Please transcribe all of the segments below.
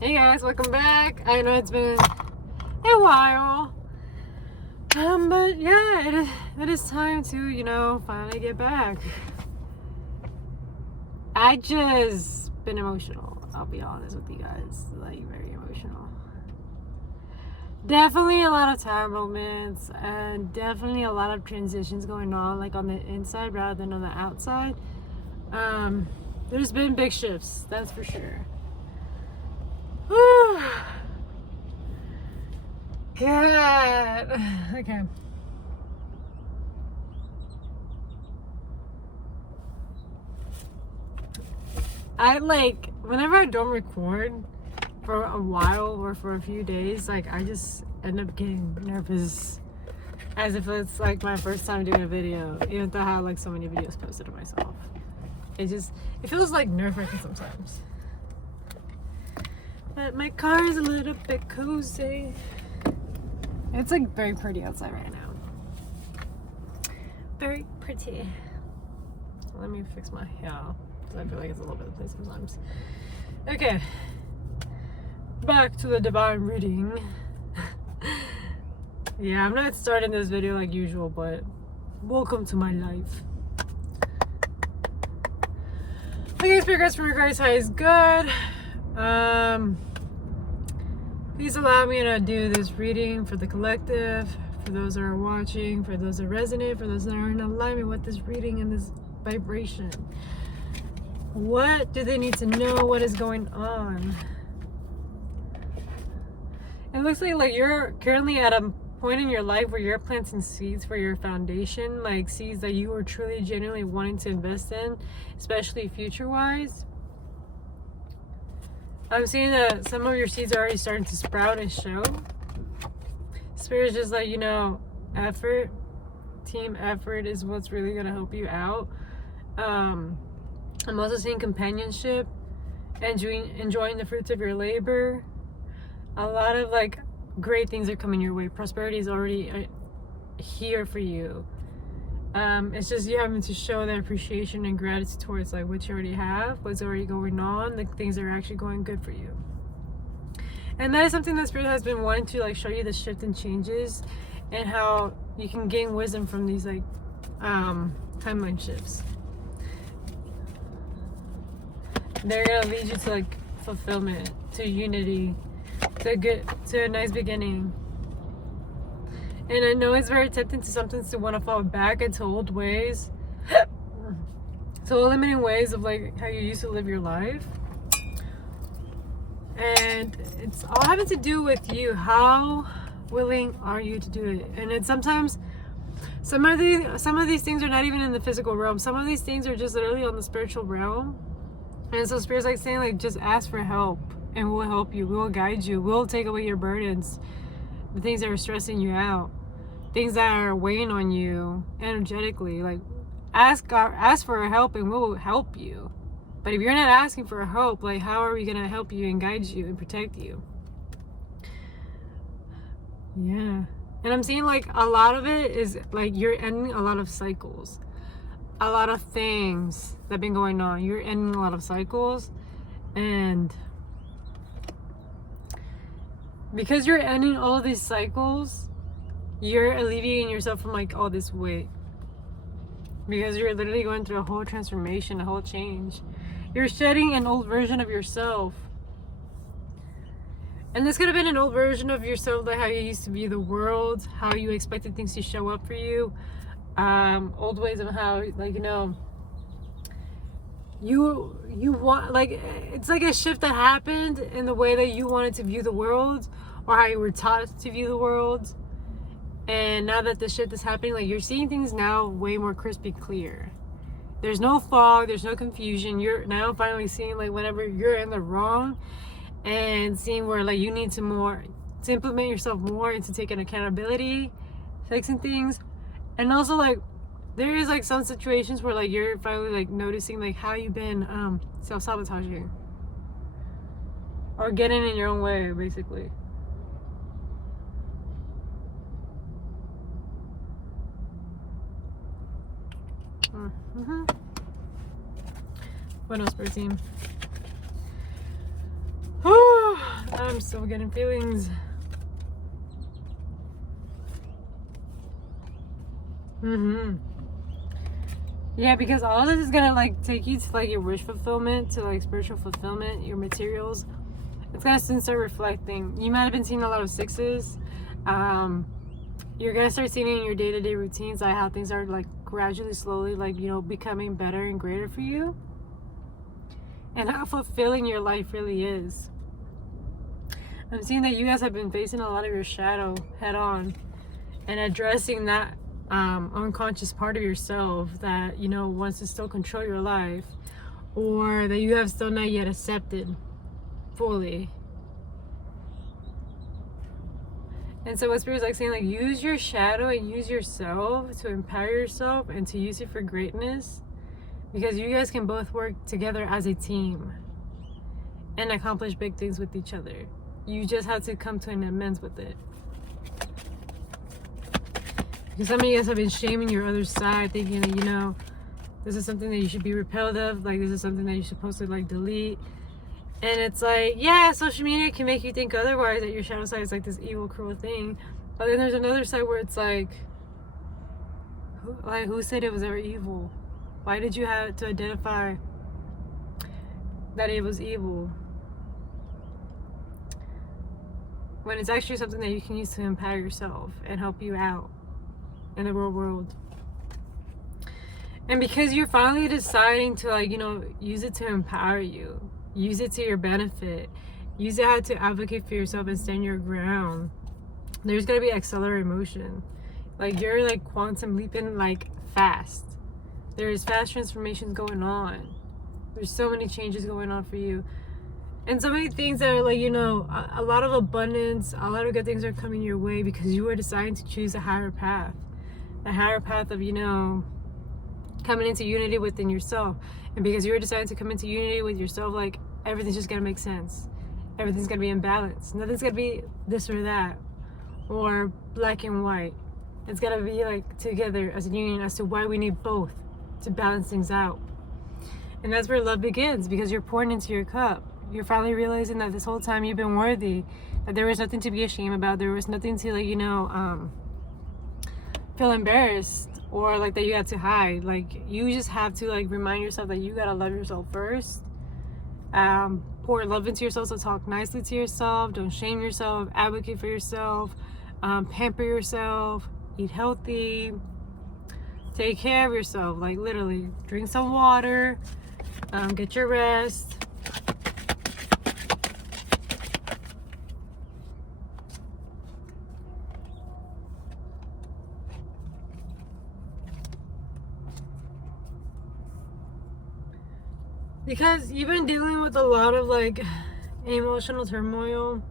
Hey guys, welcome back. I know it's been a while. But yeah, it is time to, finally get back. I just been emotional. I'll be honest with you guys. Like, very emotional. Definitely a lot of tower moments and definitely a lot of transitions going on, like on the inside rather than on the outside. There's been big shifts, that's for sure. God. Okay. Whenever I don't record for a while or for a few days, like I just end up getting nervous as if it's like my first time doing a video, even though I have like so many videos posted of myself. It feels like nerve-wracking sometimes. But my car is a little bit cozy. It's like very pretty outside right now. Very pretty. Let me fix my hair because I feel like it's a little bit of place sometimes. Okay. Back to the divine reading. Yeah, I'm not starting this video like usual, but welcome to my life. Okay, Spirit guys, from your guys' high is good. Please allow me to do this reading for the collective, for those that are watching, for those that resonate, for those that are in alignment with this reading and this vibration. What do they need to know? What is going on? It looks like you're currently at a point in your life where you're planting seeds for your foundation, like seeds that you are truly genuinely wanting to invest in, especially future-wise. I'm seeing that some of your seeds are already starting to sprout and show. Spirit's just like, effort, team effort is what's really going to help you out. I'm also seeing companionship, enjoying the fruits of your labor. A lot of like great things are coming your way. Prosperity is already here for you. It's just you having to show that appreciation and gratitude towards like what you already have, what's already going on, the things that are actually going good for you. And that is something that Spirit has been wanting to like show you, the shift and changes and how you can gain wisdom from these like timeline shifts. They're gonna lead you to like fulfillment, to unity, to a nice beginning. And I know it's very tempting to sometimes to want to fall back into old ways, to limiting ways of like how you used to live your life. And it's all having to do with you. How willing are you to do it? And it's sometimes some of these things are not even in the physical realm. Some of these things are just literally on the spiritual realm. And so Spirit's like saying like just ask for help and we'll help you. We'll guide you. We'll take away your burdens, the things that are stressing you out, things that are weighing on you energetically. Like ask for help and we'll help you. But if you're not asking for help, like how are we gonna help you and guide you and protect you? Yeah. And I'm seeing like a lot of it is like you're ending a lot of cycles, a lot of things that have been going on. You're ending a lot of cycles, and because you're ending all of these cycles, you're alleviating yourself from like all this weight, because you're literally going through a whole transformation, a whole change. You're shedding an old version of yourself, and this could have been an old version of yourself, like how you used to view the world, how you expected things to show up for you, old ways of how like you want, like it's like a shift that happened in the way that you wanted to view the world or how you were taught to view the world. And now that the shift is happening, like you're seeing things now way more crispy clear. There's no fog, there's no confusion. You're now finally seeing like whenever you're in the wrong, and seeing where like you need to implement yourself more into taking accountability, fixing things. And also like there is like some situations where like you're finally like noticing like how you've been self-sabotaging or getting in your own way, basically. What else, Spirit team? I'm still getting feelings. Yeah, because all of this is gonna like take you to like your wish fulfillment, to like spiritual fulfillment, your materials. It's gonna soon start reflecting. You might have been seeing a lot of sixes. You're gonna start seeing in your day-to-day routines like how things are like gradually, slowly, like, you know, becoming better and greater for you, and how fulfilling your life really is. I'm seeing that you guys have been facing a lot of your shadow head on and addressing that unconscious part of yourself that, you know, wants to still control your life, or that you have still not yet accepted fully. And so what Spirit's like saying, like, use your shadow and use yourself to empower yourself and to use it for greatness, because you guys can both work together as a team and accomplish big things with each other. You just have to come to an amends with it. Because some of you guys have been shaming your other side, thinking that, you know, this is something that you should be repelled of, like this is something that you're supposed to like delete. And it's like, yeah, social media can make you think otherwise, that your shadow side is like this evil, cruel thing. But then there's another side where it's like, who said it was ever evil? Why did you have to identify that it was evil, when it's actually something that you can use to empower yourself and help you out in the real world? And because you're finally deciding to, like, you know, use it to empower you, use it to your benefit, use it how to advocate for yourself and stand your ground, there's gonna be accelerated motion. Like, you're like quantum leaping like fast. There's fast transformations going on. There's so many changes going on for you, and so many things that are like, you know, a lot of abundance, a lot of good things are coming your way because you are deciding to choose a higher path. The higher path of, you know, coming into unity within yourself. And because you're deciding to come into unity with yourself, like, everything's just gonna make sense. Everything's gonna be in balance. Nothing's gonna be this or that, or black and white. It's gonna be like together as a union as to why we need both to balance things out. And that's where love begins, because you're pouring into your cup. You're finally realizing that this whole time you've been worthy, that there was nothing to be ashamed about, there was nothing to, like, you know, feel embarrassed or like that you had to hide. Like, you just have to like remind yourself that you gotta love yourself first. Pour love into yourself, so talk nicely to yourself, don't shame yourself, advocate for yourself, pamper yourself, eat healthy, take care of yourself, like literally drink some water, get your rest. Because you've been dealing with a lot of like emotional turmoil.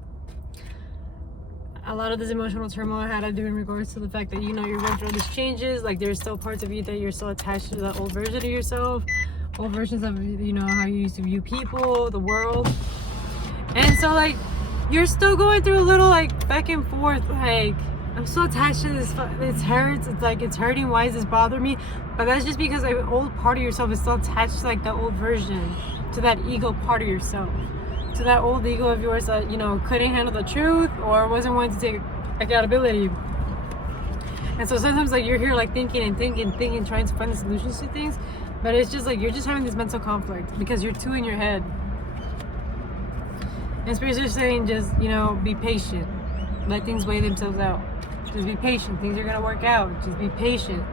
A lot of this emotional turmoil had to do in regards to the fact that, you know, you're going through all these changes. Like, there's still parts of you that you're still attached to the old version of yourself, old versions of, you know, how you used to view people, the world. And so like, you're still going through a little like back and forth, like, I'm so attached to this, it hurts, it's like, it's hurting, why does this bother me? But that's just because like, an old part of yourself is still attached to like the old version, to that ego part of yourself, to that old ego of yours that, you know, couldn't handle the truth or wasn't willing to take accountability. And so sometimes like you're here like thinking, trying to find the solutions to things, but it's just like you're just having this mental conflict because you're too in your head. And Spirit's just saying, just, you know, be patient, let things weigh themselves out. Just be patient. Things are gonna work out. Just be patient.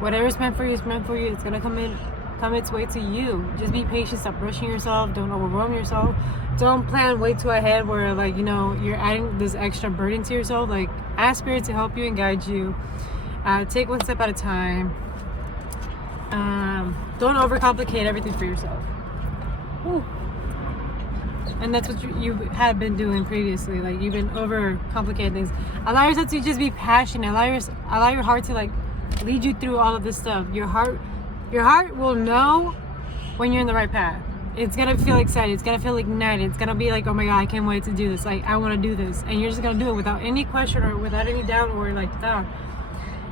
Whatever's meant for you is meant for you. It's gonna come its way to you. Just be patient. Stop rushing yourself. Don't overwhelm yourself. Don't plan way too ahead where, like, you know, you're adding this extra burden to yourself. Like, ask Spirit to help you and guide you. Take one step at a time. Don't overcomplicate everything for yourself. Ooh. And that's what you have been doing previously. Like, you've been overcomplicating things. Allow yourself to just be passionate. Allow your heart to like lead you through all of this stuff. Your heart will know when you're in the right path. It's gonna feel excited. It's gonna feel ignited. It's gonna be like, oh my God, I can't wait to do this. Like, I want to do this, and you're just gonna do it without any question or without any doubt or like thought.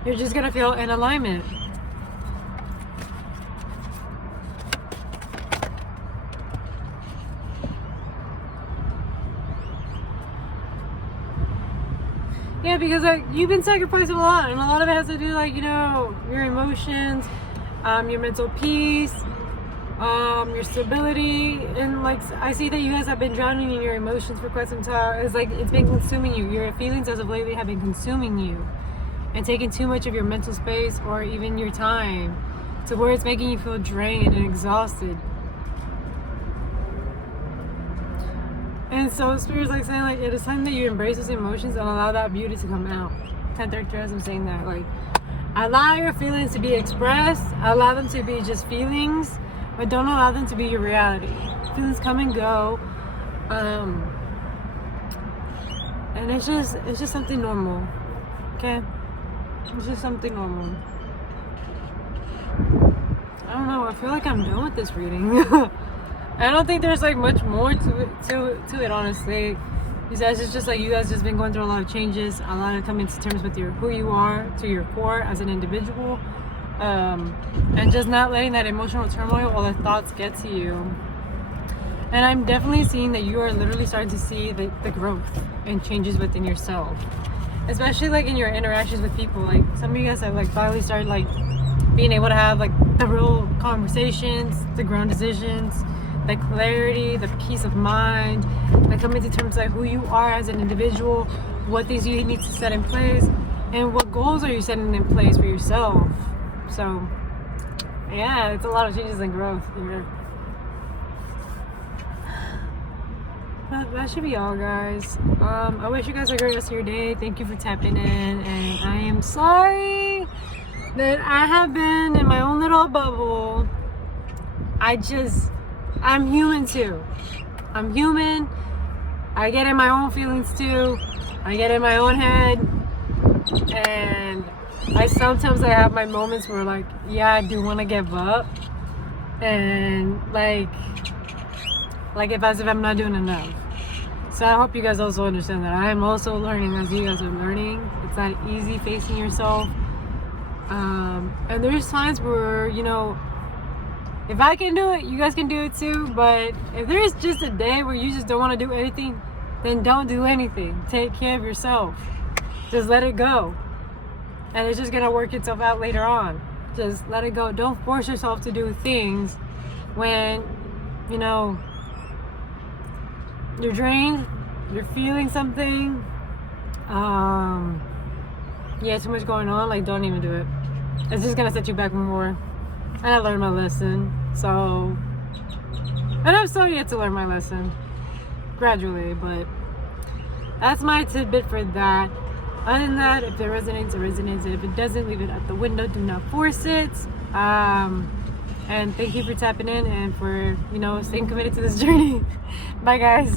You're just gonna feel in alignment. Yeah, because like you've been sacrificing a lot, and a lot of it has to do like, you know, your emotions, your mental peace, your stability, and like I see that you guys have been drowning in your emotions for quite some time. It's like it's been consuming you. Your feelings as of lately have been consuming you and taking too much of your mental space or even your time, to where it's making you feel drained and exhausted. And so Spirit's like saying like it is time that you embrace those emotions and allow that beauty to come out. 10:33 as I'm saying that, like allow your feelings to be expressed, allow them to be just feelings, but don't allow them to be your reality. Feelings come and go, and it's just something normal. Okay, it's just something normal. I don't know, I feel like I'm done with this reading. I don't think there's like much more to it honestly. Besides, it's just like you guys just been going through a lot of changes, a lot of coming to terms with who you are to your core as an individual, and just not letting that emotional turmoil or the thoughts get to you. And I'm definitely seeing that you are literally starting to see the growth and changes within yourself, especially like in your interactions with people. Like some of you guys have like finally started like being able to have like the real conversations, the grown decisions, the clarity, the peace of mind, like coming to terms with like who you are as an individual, what things you need to set in place, and what goals are you setting in place for yourself. So yeah, it's a lot of changes and growth here. That should be all, guys. I wish you guys a great rest of your day. Thank you for tapping in, and I am sorry that I have been in my own little bubble. I'm human too. I'm human. I get in my own feelings too. I get in my own head. And sometimes I have my moments where like, yeah, I do want to give up. And like if as if I'm not doing enough. So I hope you guys also understand that I am also learning as you guys are learning. It's not easy facing yourself. And there's times where, you know, if I can do it, you guys can do it too. But if there's just a day where you just don't want to do anything, then don't do anything. Take care of yourself. Just let it go. And it's just going to work itself out later on. Just let it go. Don't force yourself to do things when, you know, you're drained, you're feeling something. Yeah, too much going on. Like, don't even do it. It's just going to set you back more. And I learned my lesson, so, and I'm still yet to learn my lesson, gradually, but that's my tidbit for that. Other than that, if it resonates, it resonates. If it doesn't, leave it at the window. Do not force it. And thank you for tapping in and for, you know, staying committed to this journey. Bye, guys.